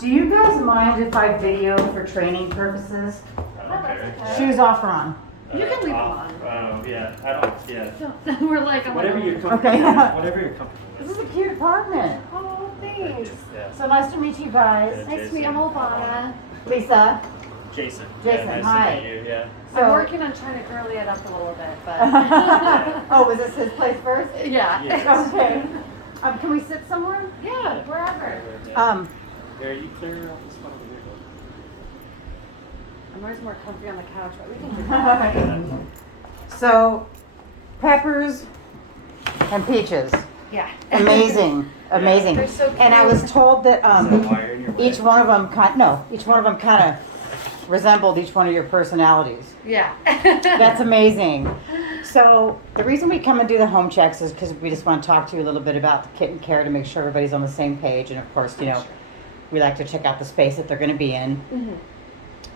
Do you guys mind if I video for training purposes? Okay. Shoes off or on? You can leave them on. Yeah, I don't, yeah. We're like, I'm Whatever like, you're comfortable Okay. with. Whatever you're comfortable This with. is a cute apartment. oh, thanks. Yeah. So nice to meet you guys. Yeah. Nice to meet you. I'm Obama. Lisa. Jason. Jason, yeah, nice hi. to meet you, yeah. So, I'm working on trying to girly it up a little bit, but oh, was this his place first? yeah. Yes. Okay. Can we sit somewhere? Yeah, wherever. Are you clear off the spot over here? I'm always more comfy on the couch, but we can do that. So, peppers and peaches. Yeah. Amazing, amazing. They're so And I was told that Is the wire in your way? each one of them kind of resembled each one of your personalities. Yeah. That's amazing. So the reason we come and do the home checks is because we just want to talk to you a little bit about the kitten care to make sure everybody's on the same page. And of course, you know, we like to check out the space that they're going to be in. Mhm.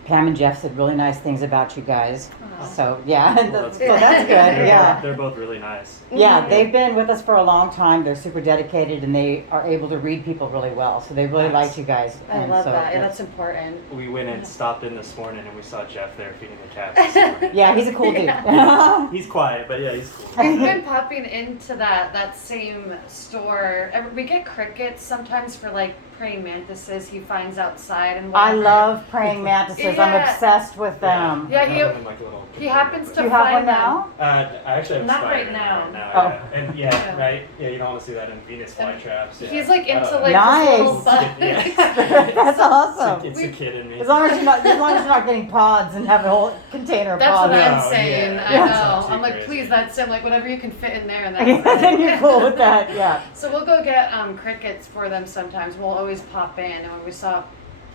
Pam and Jeff said really nice things about you guys. Aw. So yeah, Well, so that's that's good. Yeah. They're both really nice. Yeah, Mhm. they've been with us for a long time. They're super dedicated and they are able to read people really well. So they really Nice. liked you guys. I And love so that. Yeah, that's important. We went and stopped in this morning and we saw Jeff there feeding the cats this morning. yeah, he's a cool dude. He's quiet, but yeah, he's cool. We've been popping into that same store. We get crickets sometimes for like praying mantises he finds outside and I whatever. love praying mantises. I'm Yeah. obsessed with them. Yeah, I have them in, like, a little he happens Do to you have find one them. now? I actually have a Not spider right in now. there Oh. yeah. And Yeah. right? Yeah, you don't want to see that in Venus flytraps. Yeah. He's like into Uh, like Nice. this little bug. Yeah. That's awesome. It's a kid in me. As long as you're not getting pods and have a whole container of That's pods. what No, I'm saying. yeah. I Yeah. know. Not too I'm like, crazy. please, that's it. Like whatever you can fit in there, and then that's you're cool with that. Yeah. So we'll go get crickets for them sometimes. We'll always pop in, and when we saw,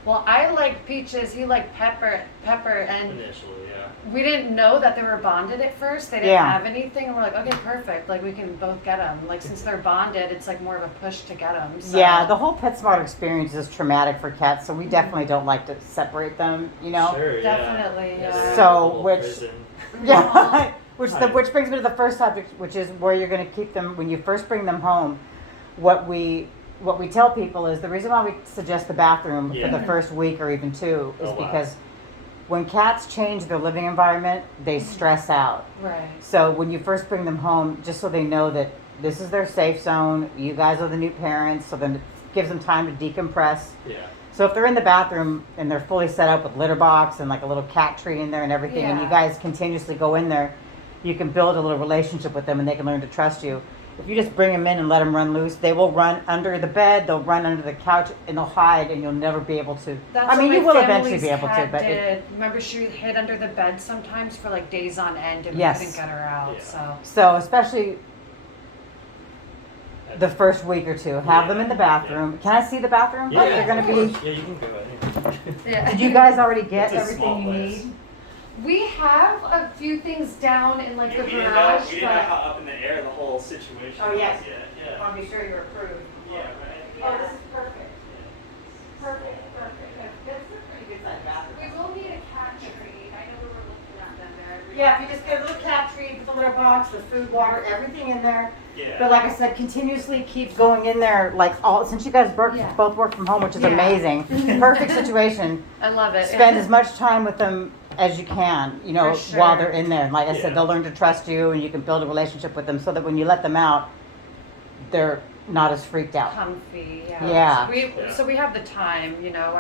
well, I like peaches. He liked pepper, and Initially, yeah. we didn't know that they were bonded at first. They didn't Yeah. have anything, and we're like, okay, perfect. Like we can both get them. Like since they're bonded, it's like more of a push to get them. So. Yeah, the whole PetSmart experience is traumatic for cats, so we definitely don't like to separate them, you know? Sure, yeah. Definitely, yeah. So, Little which- prison. Yeah. which Right. which brings me to the first subject, which is where you're going to keep them when you first bring them home. What we tell people is the reason why we suggest the bathroom Yeah. for the first week or even two is Oh, wow. because when cats change their living environment, they stress out. Right. So when you first bring them home, just so they know that this is their safe zone, you guys are the new parents, so then it gives them time to decompress. Yeah. So if they're in the bathroom and they're fully set up with litter box and like a little cat tree in there and everything, and you Yeah. guys continuously go in there, you can build a little relationship with them and they can learn to trust you. If you just bring them in and let them run loose, they will run under the bed, they'll run under the couch, and they'll hide, and you'll never be able to. That's I mean, what you my will eventually family's be able to, cat but did. Remember, she hid under the bed sometimes for like days on end, and Yes. we couldn't get her out. Yeah. So so especially the first week or two, have them in the bathroom. Can I see the bathroom? Yeah, They're going to of be. course. Yeah, you can go ahead. yeah. Did you guys already get It's a small everything you place. need? We have a few things down in like the We didn't know garage, but how up in the air the whole situation Oh, yes. was yet. Yeah. Want to be sure you're approved. Yeah, right. Oh, this is perfect. Perfect. That's a pretty good sized bathroom. we will need a cat tree. I know we were looking at them there. Yeah, if you just get a little cat tree, put the litter box, the food, water, everything in there. Yeah. But like I said, continuously keep going in there, like since you guys Yeah. both work from home, which is Yeah. amazing. Perfect situation. I love it. Spend as much time with them as you can, you know, For while sure. they're in there. And like I Yeah. said, they'll learn to trust you and you can build a relationship with them so that when you let them out, they're not as freaked out. comfy. Yeah. Yeah. So we have the time. You know,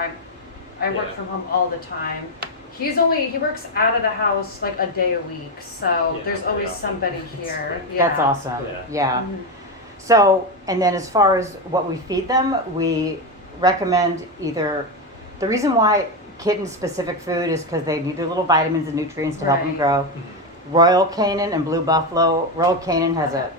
I work Yeah. from home all the time. He works out of the house like a day a week, so Yeah, there's very always often. somebody It's here. great. Yeah. That's awesome. Yeah. Yeah. Mhm. So, and then as far as what we feed them, we recommend either, the reason why kitten specific food is because they need their little vitamins and nutrients to help them Right. grow. Mhm. Royal Canin and Blue Buffalo. Royal Canin has a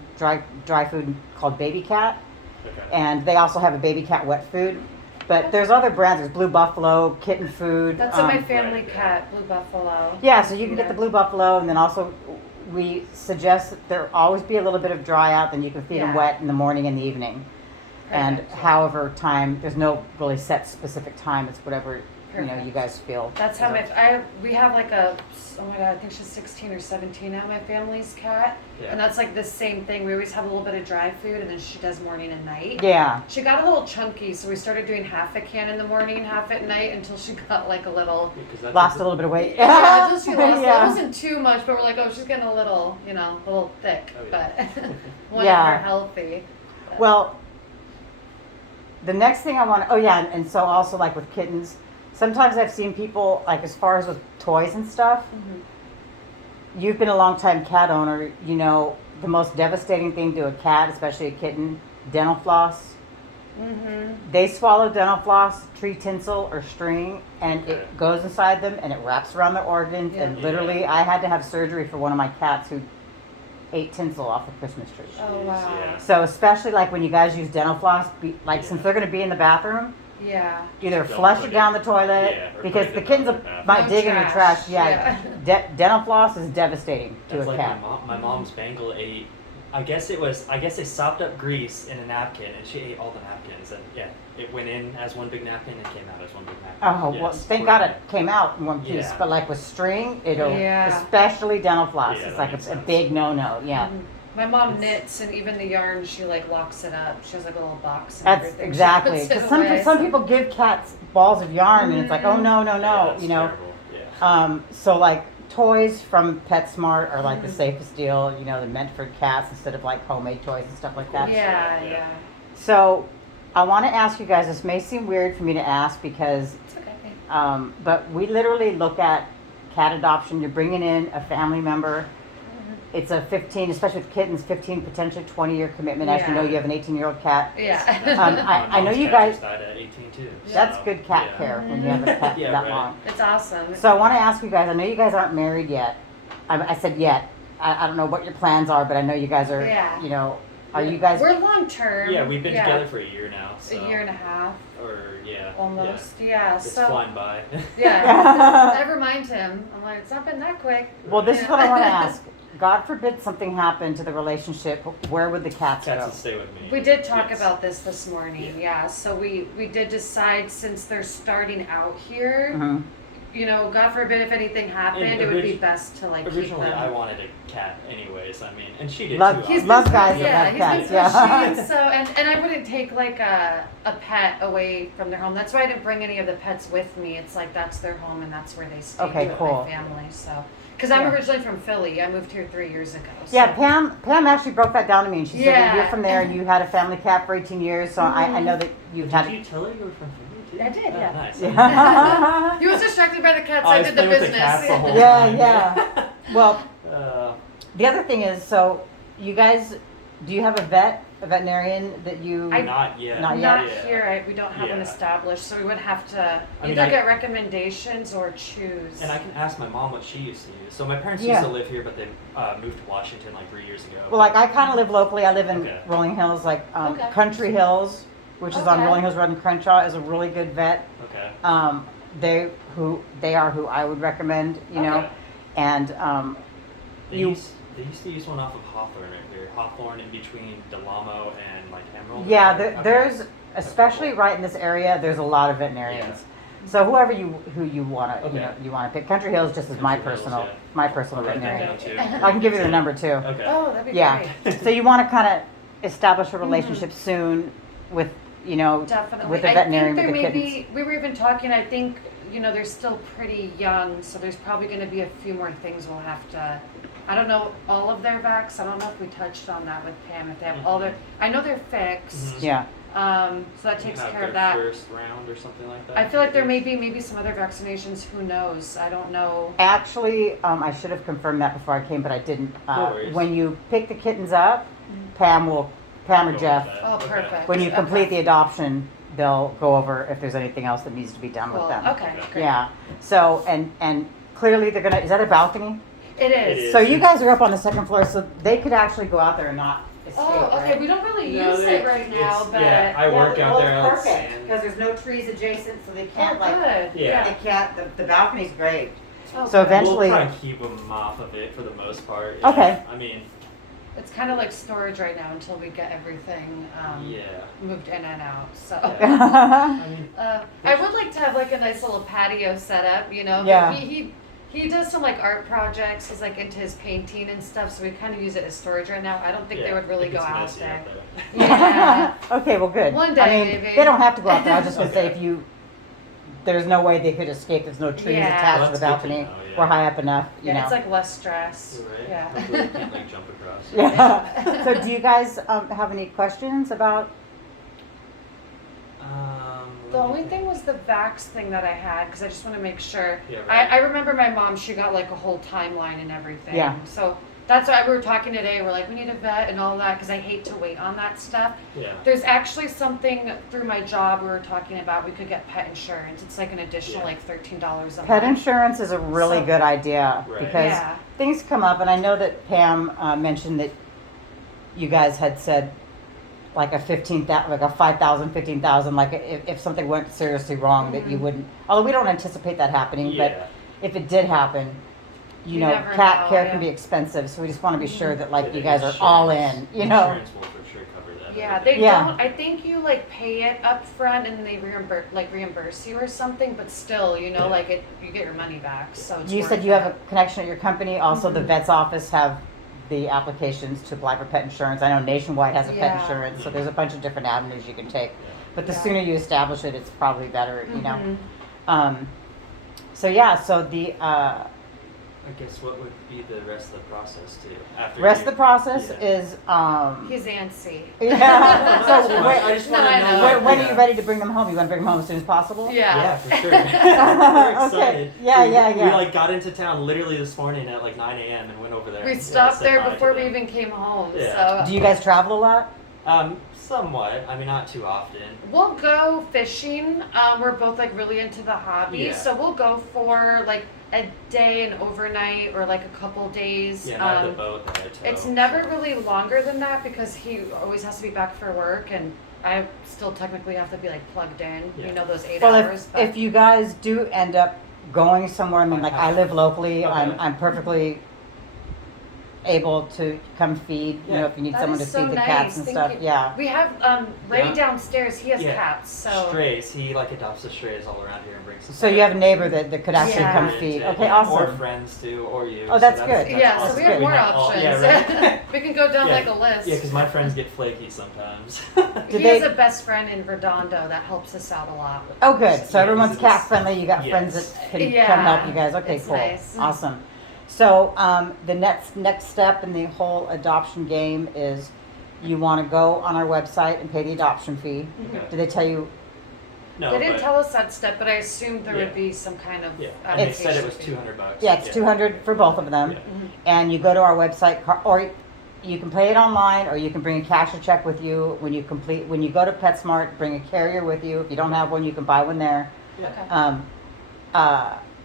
dry food called Baby Cat, Okay. and they also have a Baby Cat wet food. But there's other brands. There's Blue Buffalo, Kitten Food. That's in my Right, family yeah. cat, Blue Buffalo. Yeah, so you can get the Yeah. Blue Buffalo, and then also we suggest that there always be a little bit of dry out, then you can feed them Yeah. wet in the morning and the evening. And Perfect. however time, there's no really set specific time, it's whatever you Perfect. guys feel. That's how we have like oh my god, I think she's 16 or 17 now, my family's cat. Yeah. And that's like the same thing. We always have a little bit of dry food and then she does morning and night. Yeah. She got a little chunky, so we started doing half a can in the morning, half at night until she got like a little. Because that's Lost a little bit of weight. Yeah, until she lost it. It Yeah. wasn't too much, but we're like, oh, she's getting a little, a little thick. Oh, yeah. But wanted Yeah. her healthy. Well, the next thing I want to, and so also like with kittens, sometimes I've seen people, like as far as with toys and stuff, you've been a long time cat owner, the most devastating thing to a cat, especially a kitten, dental floss. They swallow dental floss, tree tinsel, or string, and Okay. it goes inside them and it wraps around their organs. And Yeah. literally, I had to have surgery for one of my cats who ate tinsel off the Christmas tree. Oh, wow. Yeah. So especially like when you guys use dental floss, since they're going to be in the bathroom, Yeah. either Don't flush put it it- down the toilet yeah, or because put the it kittens in the bathroom. might No dig in the trash, trash. Yeah, dental floss is devastating to That's a like cat. my mom's Bengal ate. I guess they sopped up grease in a napkin and she ate all the napkins and yeah, it went in as one big napkin and came out as one big napkin. Oh, well, Yes, thank poor God it thing. came out in one piece. Yeah. But like with string, Yeah. especially dental floss, Yeah, it's that like makes a sense. big no-no. Yeah. My mom It's- knits, and even the yarn, she like locks it up. She has like a little box. And That's everything. She exactly. puts it Because away, some so- people give cats balls of yarn, and it's like, oh no, no, Yeah, no, that's terrible. Yeah. So like toys from PetSmart are like the Mhm. safest deal. They're meant for cats instead of like homemade toys and stuff like that. Yeah, Yeah. yeah. So I want to ask you guys. This may seem weird for me to ask because, It's okay. but we literally look at cat adoption. You're bringing in a family member. It's a 15, especially with kittens, 15, potentially 20-year commitment. As you know, Yeah. you have an 18-year-old cat. Yeah. I know My you mom's cat guys- just died at 18 too. That's so, good cat yeah. care when you have a pet Yeah, that right. long. It's awesome. So I want to ask you guys. I know you guys aren't married yet. I said yet. I don't know what your plans are, but I know you guys are. Yeah. Are you guys? We're long term. Yeah, we've been together for a year now. So. a year and a half, Or yeah. almost. Yeah. Yeah. It's So flying by. yeah, I remind him. I'm like, it's not been that quick. Well, this is Yeah. what I want to ask. God forbid something happened to the relationship. Where would the cats Cats go? will stay with me. We did talk Yes. about this morning, yeah. So we did decide, since they're starting out here, Mhm. God forbid if anything happened, it would be best to like keep Originally, them. I wanted a cat, anyways. I mean, and she did Love- too. He's obviously. love guys that yeah, have he's cats, been yeah. pushing, so and I wouldn't take like a pet away from their home. That's why I didn't bring any of the pets with me. It's like that's their home and that's where they stay Okay, with cool. my family. So, because I'm Yeah. originally from Philly, I moved here 3 years ago. So. Yeah, Pam actually broke that down to me, and she said that you're Yeah. from there, and you had a family cat for 18 years. So I know that you've had. Did you tell her you were from Philly too? I did, Oh, yeah. Nice. Yeah. He was distracted by the cats. I I was did the playing with business. cats the whole Yeah, time. yeah. Well, Uh, the other thing is, so you guys, do you have a veterinarian that you? not yet. Not yet? Not Yeah. here. We don't have one Yeah. established, so we would have to I mean, either I- get recommendations or choose. And I can ask my mom what she used to use. So my parents Yeah. used to live here, but they moved to Washington like 3 years ago. Well, like I kind of live locally. I live in Okay. Rolling Hills, like Okay. Country Hills, which is on Okay. Rolling Hills Road in Crenshaw, is a really good vet. Okay. They are who I would recommend, Okay. and They you- used to use one off of Hawthorne right here. Hawthorne in between Delamo and like Emerald. yeah, Okay. there's especially right in this area. There's a lot of veterinarians. So who you want to Okay. you want to pick. Country Hills just is my Country Hills, personal yeah. my personal I'll write that veterinarian. down too. I can give you their number too. Okay. Oh, that'd be Yeah. great. So you want to kind of establish a relationship soon with Definitely. with a I veterinarian think with there the may kittens. be. We were even talking. I think they're still pretty young, so there's probably going to be a few more things we'll have to. I don't know all of their vacs. I don't know if we touched on that with Pam. If they have all their, I know they're fixed. Mhm. Yeah. So that takes You have care of their that. First round or something like that. I feel like there may be maybe some other vaccinations. Who knows? I don't know. Actually, I should have confirmed that before I came, but I didn't. No worries. When you pick the kittens up, Pam or Go Jeff, with that. Oh, Okay. perfect. when you Okay. complete the adoption, they'll go over if there's anything else that needs to be done Cool. with them. Okay. Great. Yeah. So and clearly they're gonna. Is that a balcony? It is. It is. So you guys are up on the second floor, so they could actually go out there and not escape. Oh, okay. right? We don't really No, use they- it right now, it's- but yeah, I work out there. Well, I it's like perfect sand. because there's no trees adjacent, so they oh, can't like. good. Yeah. They can't. The balcony's great. Oh, So good. eventually- We'll try and keep them off of it for the most part. Yeah. Okay. I mean, It's kind of like storage right now until we get everything yeah. moved in and out. So. Yeah. I mean, I would like to have like a nice little patio setup, you know. But Yeah. he does some like art projects. He's like into his painting and stuff, so we kind of use it as storage right now. I don't think they would really it go gets out messy there. there. Yeah. Okay, well, good. One day, I mean, maybe. they don't have to go out there. I was just gonna say, Okay. if you, there's no way they could escape. There's no trees Yeah. attached Well, to the that's good to balcony. know, yeah. We're high up enough, you know. It's like less stress. Right? Yeah. Hopefully they can't like jump across. Yeah. So, do you guys have any questions about? The only thing was the vax thing that I had, because I just want to make sure. Yeah, right. I remember my mom, she got like a whole timeline and everything. Yeah. So that's why we were talking today. We're like, we need a vet and all that, because I hate to wait on that stuff. Yeah. There's actually something through my job we were talking about. We could get pet insurance. It's like an additional Yeah. like $13 a Pet month. insurance is a really So- good idea Right. because Yeah. things come up, and I know that Pam mentioned that you guys had said like a 15,000, like a 5,000, 15,000, like if something went seriously wrong, that you Mhm. wouldn't. Although we don't anticipate that happening, Yeah. but if it did happen, you You know, never cat know, care yeah. can be expensive, so we just want to be sure that like Yeah, you the guys are all insurance- in, you know. Insurance will for sure cover that. Yeah, everything. they Yeah. don't. I think you like pay it up front and they reimburse you or something. But still, you know, Yeah. like you get your money back. So it's You worth said you have it. a connection at your company. Also, the Mhm. vet's office have the applications to apply for pet insurance. I know Nationwide has a pet Yeah. insurance, so there's a bunch of different avenues you can take. Yeah. But the Yeah. sooner you establish it, it's probably better, you know. Mhm. So yeah, so the I guess what would be the rest of the process too? After rest of you- the process Yeah. is He's antsy. yeah. That's So fine. wait, I just No, want to I know. know. when are yeah. you ready to bring them home? You want to bring them home as soon as possible? Yeah. Yeah, for sure. We're Okay. excited. Yeah, we, yeah, We yeah. like got into town literally this morning at like 9 a.m. and went over there. We and, stopped said there hi to before we them. even came home. Yeah. So Do you guys travel a lot? Somewhat. I mean, not too often. we'll go fishing. We're both like really into the hobby, Yeah. so we'll go for like a day, an overnight, or like a couple days. Yeah, and I have the boat that I tow. It's never so- really longer than that because he always has to be back for work, and I still technically have to be like plugged in. Yeah. You know, those 8 Well, hours. if you guys do end up going somewhere, I mean, like I live locally, Okay. I'm perfectly able to come feed. You know, Yeah. if you need That someone to is so feed the nice. cats and Thank stuff. you. Yeah. we have Ray Yeah. downstairs. He has Yeah. cats, so Strays. He like adopts the strays all around here and brings them. So you have a neighbor that could actually Yeah. come Into feed. it, Okay, yeah. Or awesome. friends too, or you. Oh, that's good. yeah. That's So we good. have more have all- options. yeah, right. We can go down Yeah. like a list. Yeah, because my friends get flaky sometimes. Did he they- has a best friend in Redondo that helps us out a lot. Oh, good. So Yeah, everyone's it's- cat friendly. You got yes. friends that can Yeah, come help you guys. Okay, it's cool. nice. Awesome. So the next step in the whole adoption game is you want to go on our website and pay the adoption fee. Okay. Did they tell you? No, They didn't but, tell us that step, but I assumed there Yeah. would be some kind of Yeah, and they application said it was fee. $200. Yeah, it's 200 for both of them. Yeah. And you go to our website, or you can pay it online, or you can bring a cash or check with you when you complete. When you go to PetSmart, bring a carrier with you. If you don't have one, you can buy one there. Okay.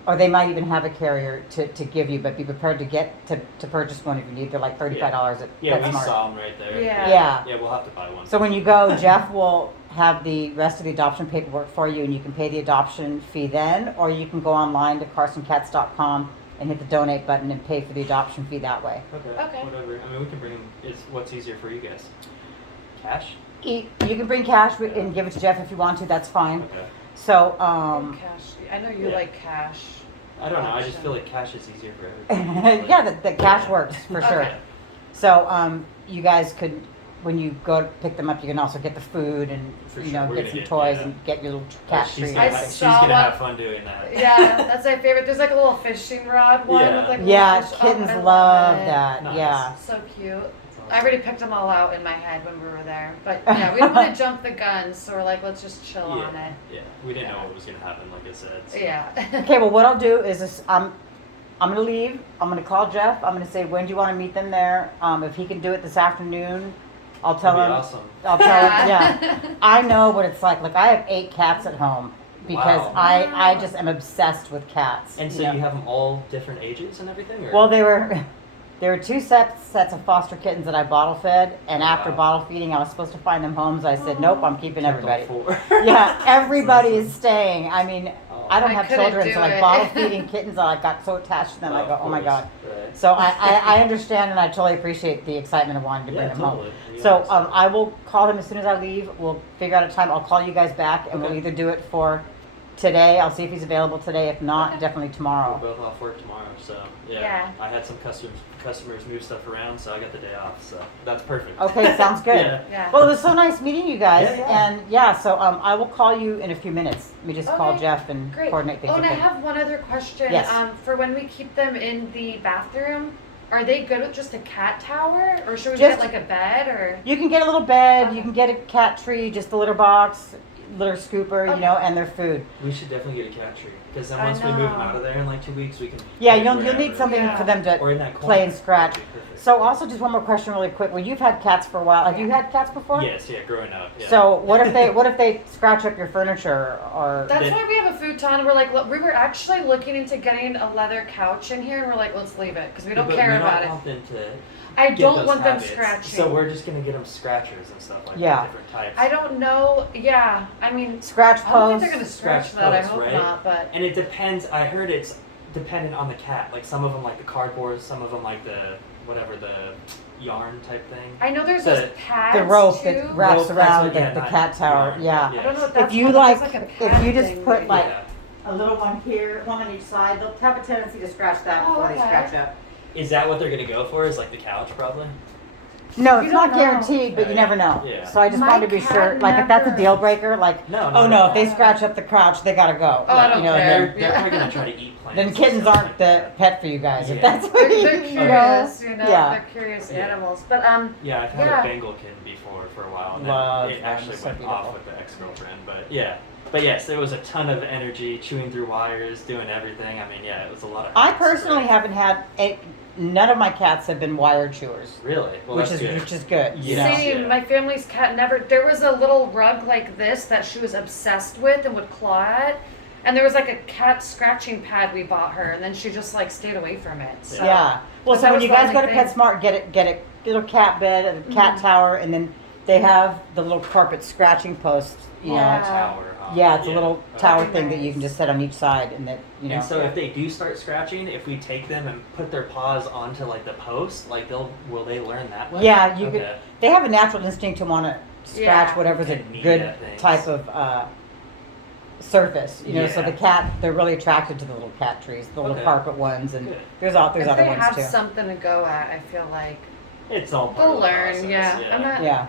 Or they might even have a carrier to give you, but be prepared to purchase one if you need. They're like $35 at Yeah, we PetSmart. saw them right there. Yeah. Yeah. Yeah, we'll have to buy one. So when you go, Jeff will have the rest of the adoption paperwork for you, and you can pay the adoption fee then, or you can go online to carsoncats.com and hit the donate button and pay for the adoption fee that way. Okay. Whatever. I mean, we can bring them. It's what's easier for you guys. Cash. You can bring cash and give it to Jeff if you want to. That's fine. Okay. So Cash. I know you yeah. like cash. I don't know. I just feel like cash is easier for everybody. yeah, the cash works for sure. Okay. So you guys could, when you go to pick them up, you can also get the food and For you sure. know We're get gonna some get- toys yeah. and get your little cat she's treat. gonna, I have, she's saw gonna one- have fun doing that. Yeah, that's my favorite. There's like a little fishing rod one Yeah. with like Yeah, little fish. kittens I love it. that. Nice. Yeah. So cute. That's I already picked them all out in my head when we were there, but yeah, we didn't want to jump the gun, so we're like, let's just chill yeah. on it. Yeah. We didn't know what was gonna happen, like I said. So. Yeah. Okay, well, what I'll do is this, I'm gonna leave. I'm gonna call Jeff. I'm gonna say, when do you want to meet them there? If he can do it this afternoon, I'll tell That'd him. be awesome. I'll tell him. Yeah, I know what it's like. Like I have 8 cats at home because Wow. I just am obsessed with cats. And so know. you have them all different ages and everything, or? Well, there were 2 sets of foster kittens that I bottle fed, and after Wow. bottle feeding, I was supposed to find them homes. I said, nope, I'm keeping Kept them everybody. 4. Yeah, everybody That's is staying. I mean, Oh. I don't I have couldn't children, do so like it. bottle feeding kittens, I got so attached to them. I Of go, oh my course. god. Right. So I understand and I totally appreciate the excitement of wanting to bring Yeah, them home. totally. Yeah, So awesome. I will call him as soon as I leave. We'll figure out a time. I'll call you guys back, and we'll Okay. either do it for today. I'll see if he's available today. If not, Okay. definitely We're tomorrow. both off work tomorrow, so yeah. Yeah. I had some customers move stuff around, so I got the day off. So that's perfect. Okay, sounds good. Yeah. Yeah. Well, it was so nice meeting you guys, Yeah, yeah. and yeah, so I will call you in a few minutes. Let me just call Okay, Jeff and Great. coordinate things. Oh, and I Okay. have one other question. Yes. For when we keep them in the bathroom, are they good with just a cat tower, or should we Just- get like a bed, or? You can get a little bed. You Okay. can get a cat tree, just a litter box, litter scooper, you Okay. know, and their food. We should definitely get a cat tree because then I once we move them know. out of there in like 2 weeks, we can. Yeah, put it you'll wherever. need something Yeah. for them to Or in that corner. play and scratch. That'd be perfect. So also just one more question really quick. Well, you've had cats for a while. Have you Yeah. had cats before? Yes, yeah, growing up. Yeah. So what if they scratch up your furniture or That's Then- why we have a futon. We're like, look, we were actually looking into getting a leather couch in here, and we're like, let's leave it because we don't But care we about don't it. want them to I get don't those want them habits. scratching. So we're just gonna get them scratchers and stuff like Yeah. that, different types. I don't know. Yeah, I mean, scratch I don't think posts? they're gonna scratch Scratch that. I posts, hope right? not. But And it depends. I heard it's dependent on the cat. Like some of them like the cardboard, some of them like the whatever the yarn type thing. I know there's The- those pads The rope too. that wraps Rope, that's around what- the, yeah, the not cat tower. yarn, Yeah. I don't know what If that's you called, but like, there's a if pad you just thing put that- like Yeah. a little one here, one on each side, they'll have a tendency to scratch that Oh, before they okay. scratch up. Is that what they're gonna go for? Is like the couch probably? No, You it's don't not know. guaranteed, but you Right. never know. Yeah. So I just My wanted to be cat sure. Like if that's a never- deal breaker, like No, oh no, if they no. scratch up the couch, they gotta go. Oh, I don't you know, care. They're probably gonna try to eat plants. Then and kittens stuff aren't like the that. pet for you guys. If Yeah. that's what They're you curious, you know. Yeah. They're curious Yeah. animals. But Yeah, I've had Yeah. a Bengal kitten before for a while, and then Love it them, actually so went beautiful. off with the ex-girlfriend. But yeah, but yes, there was a ton of energy, chewing through wires, doing everything. I mean, yeah, it was a lot of. I hacks, personally right? haven't had none of my cats have been wire chewers, Really, well, which that's is good. which is good. You know? Yes. same. Yeah. My family's cat never. There was a little rug like this that she was obsessed with and would claw at. And there was like a cat scratching pad we bought her, and then she just like stayed away from it. So. Yeah. Well, But so that when was you the guys go only to thing. PetSmart, get a little cat bed, a cat Mhm. tower, and then they have the little carpet scratching posts. You Yeah. know. Tower. Yeah, it's a little Okay. tower That'd be thing that you nice. can just set on each side, and that you know. And so if they do start scratching, if we take them and put their paws onto like the post, like will they learn that way? Yeah, you okay. could. They have a natural instinct to want to scratch Yeah. whatever's a And meet good at things. type of surface. You know, so Yeah. the cat they're really attracted to the little cat trees, the little Okay. carpet ones, and Good. there's If other they ones have too. something to go at, I feel like It's all part they'll of the learn. process, Yeah. I'm not. Yeah.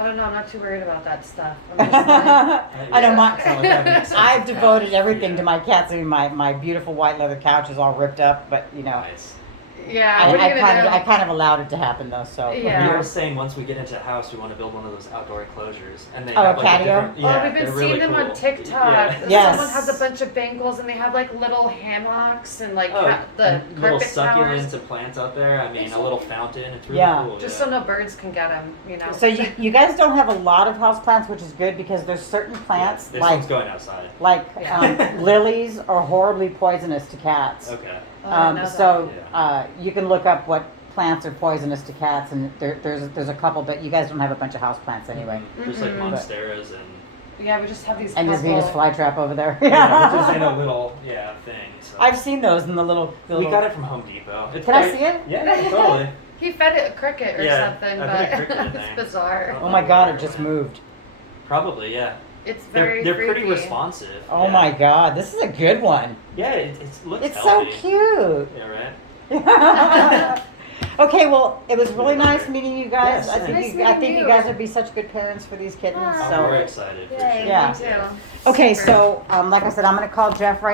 I don't know. I'm not too worried about that stuff. I'm just like, I know my. So that makes sense. I've devoted everything Yeah. to my cats. I mean, my beautiful white leather couch is all ripped up, but you know, Nice. yeah. What are you gonna do? I kind of allowed it to happen though. So Yeah. We were saying once we get into the house, we want to build one of those outdoor enclosures, and they Oh, have a like patio? different. Yeah, Oh, we've been they're seeing really them cool. on TikTok. Yeah. Yes. Someone has a bunch of Bengals and they have like little hammocks and like Oh, the and little carpet succulents towers. and plants out there. I mean, a little fountain. It's really Yeah. cool. Just yeah. so no birds can get them, you know. So you guys don't have a lot of house plants, which is good because there's certain plants This like one's going outside. Yeah. lilies are horribly poisonous to cats. Okay. Oh, I know So that. you can look up what plants are poisonous to cats, and there's a couple, but you guys don't have a bunch of house plants anyway. Just like Mm-mm. monsteras and Yeah, we just have these. And your couple- Venus flytrap over there. yeah, which is in a little thing. So. I've seen those in the little. we got it from Home Depot. It's Can I quite- see it? Yeah, totally. He fed it a cricket or Yeah, something, I put a cricket in but there. it's bizarre. Oh my God! It just moved. Probably, yeah. It's They're very pretty freaky. responsive. Oh yeah. my God! This is a good one. Yeah, it looks It's healthy. so cute. Yeah, right. Okay, well, it was really nice meeting you guys. Yes, I think nice you, I meeting think you you. guys would be such good parents for these kittens. Aw. I'm very So, excited. For Yay, sure. Yeah. me too. okay, Super. so like I said, I'm gonna call Jeff right